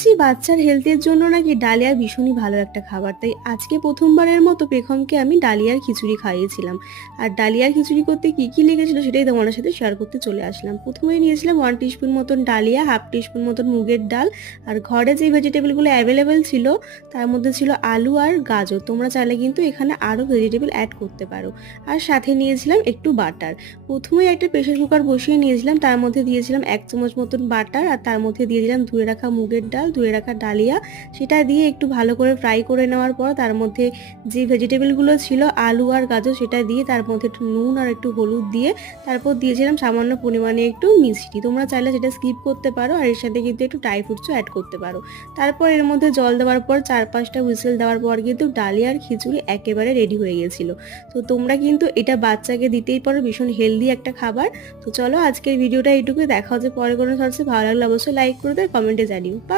শুনেছি বাচ্চার হেলথের জন্য নাকি ডালিয়া ভীষণই ভালো একটা খাবার, তাই আজকে প্রথমবারের মতো পেখমকে আমি ডালিয়ার খিচুড়ি খাইয়েছিলাম। আর ডালিয়ার খিচুড়ি করতে কি কি লেগেছিল সেটাই তোমাদের সাথে শেয়ার করতে চলে আসলাম। প্রথমে নিয়েছিলাম 1 টিস্পুন মতন ডালিয়া, 1/2 টিস্পুন মতন মুগের ডাল, আর ঘরে যে ভেজিটেবলগুলো অ্যাভেলেবেল ছিল তার মধ্যে ছিল আলু আর গাজর। তোমরা চাইলে কিন্তু এখানে আরও ভেজিটেবল অ্যাড করতে পারো। আর সাথে নিয়েছিলাম একটু বাটার। প্রথমে একটা প্রেসার কুকার বসিয়ে নিয়েছিলাম, তার মধ্যে দিয়েছিলাম 1 চামচ মতন বাটার, আর তার মধ্যে দিয়ে দিলাম ধুয়ে রাখা মুগের ডাল, ধুয়ে রাখা ডালিয়া। সেটা দিয়ে একটু ভালো করে ফ্রাই করে নেওয়ার পর তার মধ্যে যে ভেজিটেবলগুলো ছিল আলু আর গাজর সেটা দিয়ে তার মধ্যে একটু নুন আর একটু হলুদ দিয়ে তারপর দিয়েছিলাম সামান্য পরিমাণে একটু মিষ্টি। তোমরা চাইলে সেটা স্কিপ করতে পারো, আর এর সাথে কিন্তু একটু ড্রাই ফ্রুটসও অ্যাড করতে পারো। তারপর এর মধ্যে জল দেওয়ার পর 4-5টা হুইসেল দেওয়ার পর কিন্তু ডালিয়ার খিচুড়ি একেবারে রেডি হয়ে গেছিলো। তো তোমরা কিন্তু এটা বাচ্চাকে দিতেই পারো, ভীষণ হেলদি একটা খাবার। তো চলো আজকের ভিডিওটা এইটুকুই, দেখা হচ্ছে পরে কোনো শর্টসে। ভালো লাগলে অবশ্যই লাইক করে দেয়, কমেন্টে জানিও।